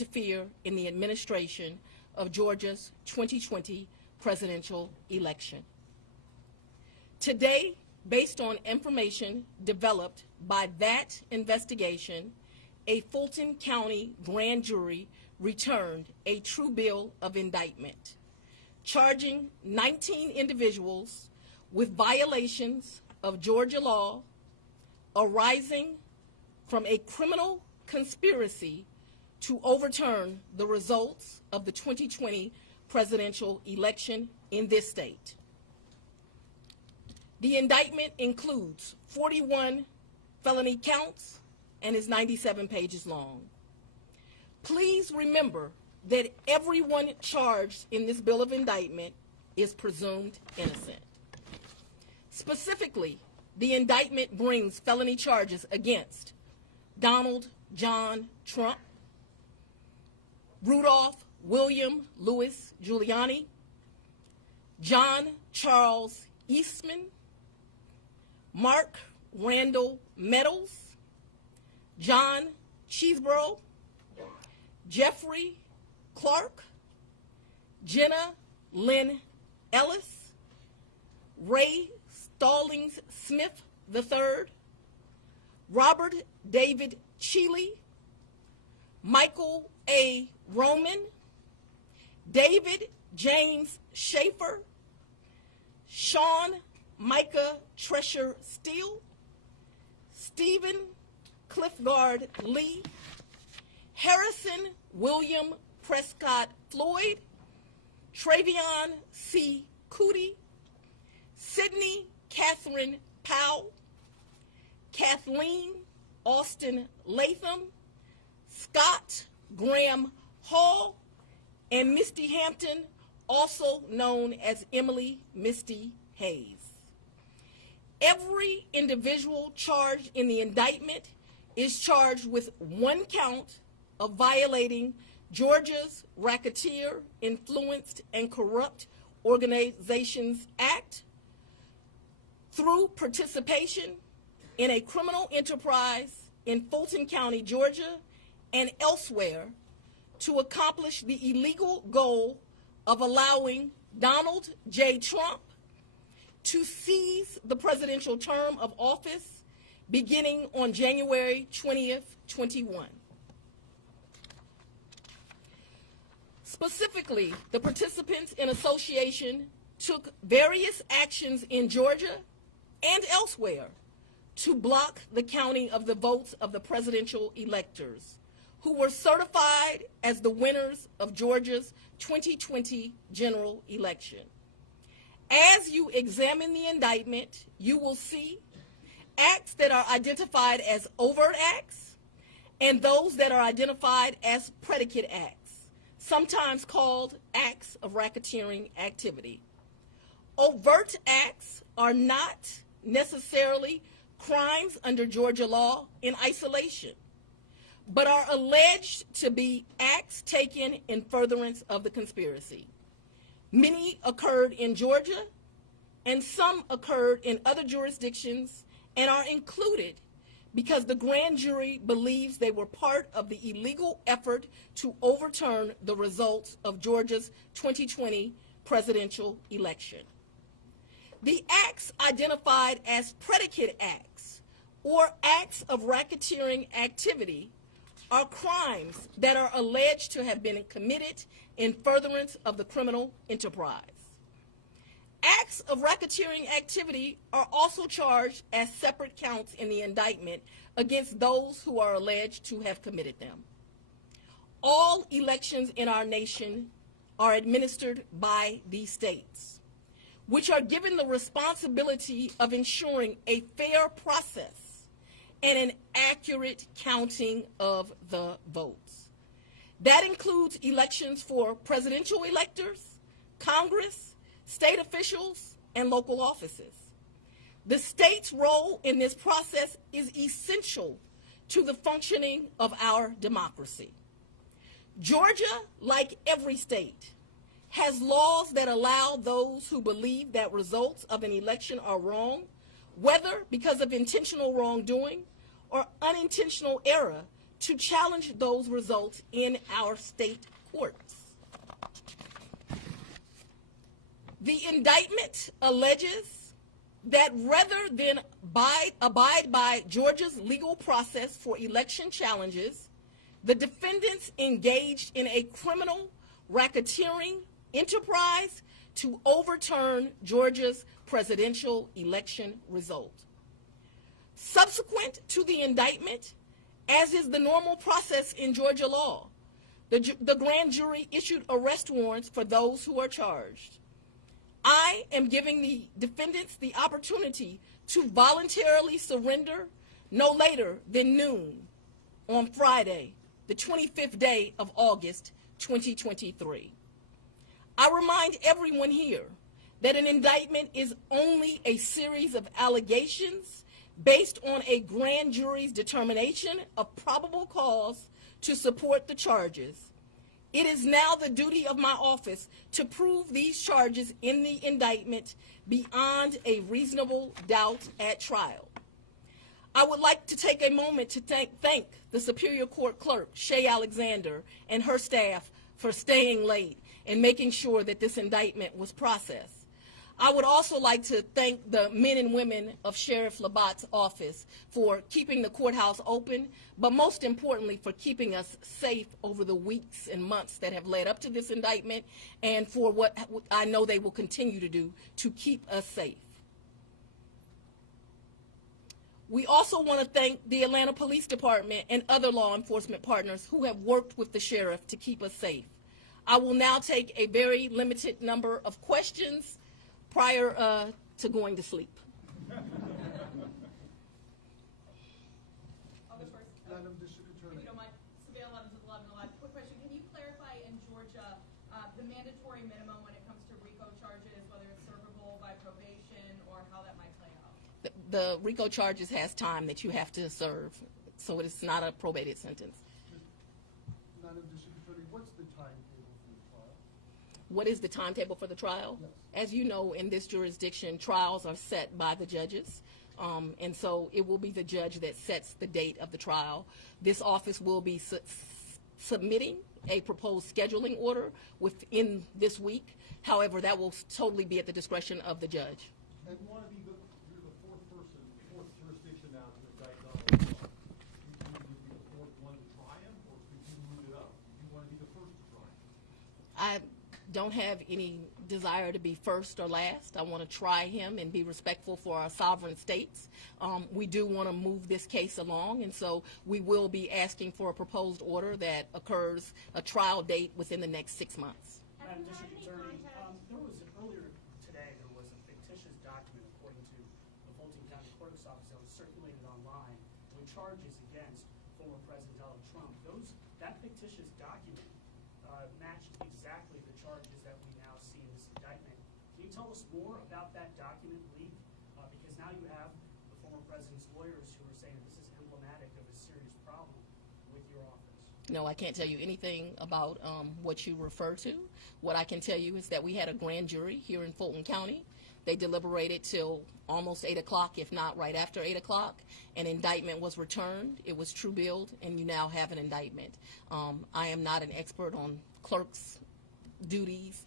interfere in the administration of Georgia's 2020 presidential election. Today, based on information developed by that investigation, a Fulton County grand jury returned a true bill of indictment, charging 19 individuals with violations of Georgia law arising from a criminal conspiracy to overturn the results of the 2020 presidential election in this state. The indictment includes 41 felony counts and is 97 pages long. Please remember that everyone charged in this bill of indictment is presumed innocent. Specifically, the indictment brings felony charges against Donald John Trump, Rudolph William Louis Giuliani, John Charles Eastman, Mark Randall Meadows, John Cheeseborough, Jeffrey Clark, Jenna Lynn Ellis, Ray Stallings Smith III, Robert David Cheeley, Michael A. Roman, David James Schaefer, Sean Micah Tresher Steele, Stephen Cliffgard Lee, Harrison William Prescott Floyd, Travion C. Cootie, Sydney Catherine Powell, Kathleen Austin Latham, Scott Graham Hall, and Misty Hampton, also known as Emily Misty Hayes. Every individual charged in the indictment is charged with one count of violating Georgia's Racketeer, Influenced, and Corrupt Organizations Act through participation in a criminal enterprise in Fulton County, Georgia, and elsewhere to accomplish the illegal goal of allowing Donald J. Trump to seize the presidential term of office beginning on January 20th, 21. Specifically, the participants in association took various actions in Georgia and elsewhere to block the counting of the votes of the presidential electors who were certified as the winners of Georgia's 2020 general election. As you examine the indictment, you will see acts that are identified as overt acts and those that are identified as predicate acts, sometimes called acts of racketeering activity. Overt acts are not necessarily crimes under Georgia law in isolation, but are alleged to be acts taken in furtherance of the conspiracy. Many occurred in Georgia, and some occurred in other jurisdictions and are included because the grand jury believes they were part of the illegal effort to overturn the results of Georgia's 2020 presidential election. The acts identified as predicate acts or acts of racketeering activity are crimes that are alleged to have been committed in furtherance of the criminal enterprise. Acts of racketeering activity are also charged as separate counts in the indictment against those who are alleged to have committed them. All elections in our nation are administered by these states, which are given the responsibility of ensuring a fair process and an accurate counting of the votes. That includes elections for presidential electors, Congress, state officials, and local offices. The state's role in this process is essential to the functioning of our democracy. Georgia, like every state, has laws that allow those who believe that results of an election are wrong, whether because of intentional wrongdoing or unintentional error, to challenge those results in our state courts. The indictment alleges that rather than abide by Georgia's legal process for election challenges, the defendants engaged in a criminal racketeering enterprise to overturn Georgia's presidential election result. Subsequent to the indictment, as is the normal process in Georgia law, the grand jury issued arrest warrants for those who are charged. I am giving the defendants the opportunity to voluntarily surrender no later than noon on Friday, the 25th day of August, 2023. I remind everyone here that an indictment is only a series of allegations based on a grand jury's determination of probable cause to support the charges. It is now the duty of my office to prove these charges in the indictment beyond a reasonable doubt at trial. I would like to take a moment to thank the Superior Court Clerk, Shay Alexander, and her staff for staying late and making sure that this indictment was processed. I would also like to thank the men and women of Sheriff Labatt's office for keeping the courthouse open, but most importantly for keeping us safe over the weeks and months that have led up to this indictment, and for what I know they will continue to do to keep us safe. We also want to thank the Atlanta Police Department and other law enforcement partners who have worked with the sheriff to keep us safe. I will now take a very limited number of questions prior to going to sleep. Madam District Attorney. If you don't mind, Surveil 11 to 11 alive. Quick question. Can you clarify in Georgia the mandatory minimum when it comes to RICO charges, whether it's servable by probation or how that might play out? The RICO charges has time that you have to serve, so it's not a probated sentence. Madam District Attorney, what's the timetable for the trial? What is the timetable for the trial? Yes. As you know, in this jurisdiction, trials are set by the judges, and so it will be the judge that sets the date of the trial. This office will be submitting a proposed scheduling order within this week. However, that will totally be at the discretion of the judge. And you want to be you're the fourth person, fourth jurisdiction now to indict Donald Trump. You would be the fourth one to try him, or could you move it up? You want to be the first to try him? I don't have any desire to be first or last. I want to try him and be respectful for our sovereign states. We do want to move this case along, and so we will be asking for a proposed order that occurs a trial date within the next 6 months. Madam District Attorney, earlier today there was a fictitious document, according to the Fulton County Clerk's Office, that was circulated online with charges against former President Donald Trump. That fictitious document matched exactly the charges that we now see in this indictment. Can you tell us more about that document leak? Because now you have the former president's lawyers who are saying that this is emblematic of a serious problem with your office. No, I can't tell you anything about what you refer to. What I can tell you is that we had a grand jury here in Fulton County. They deliberated till almost 8 o'clock, if not right after 8 o'clock. An indictment was returned. It was true billed, and you now have an indictment. I am not an expert on clerks' duties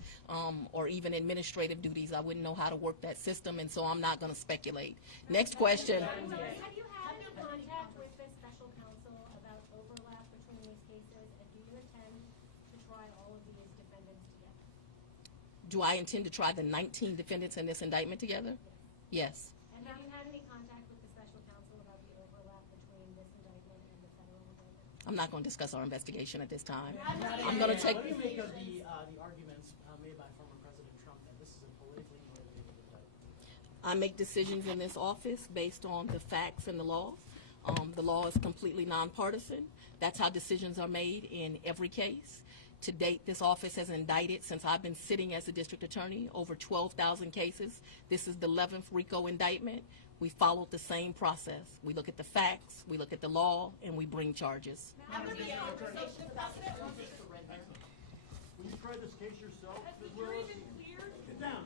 or even administrative duties. I wouldn't know how to work that system, and so I'm not going to speculate. Next question. Have you had any contact with the special counsel about overlap between these cases, and do you intend to try all of these defendants together? Do I intend to try the 19 defendants in this indictment together? Yes. And have you had any contact with the special counsel about the overlap between this indictment and the federal indictment? I'm not going to discuss our investigation at this time. I'm going to take. What do you make of the arguments made by former President Trump that this is a politically motivated indictment? I make decisions in this office based on the facts and the law. The law is completely nonpartisan. That's how decisions are made in every case. To date, this office has indicted, since I've been sitting as a district attorney, over 12,000 cases. This is the 11th RICO indictment. We followed the same process. We look at the facts, we look at the law, and we bring charges. Will you try this case yourself? Get down.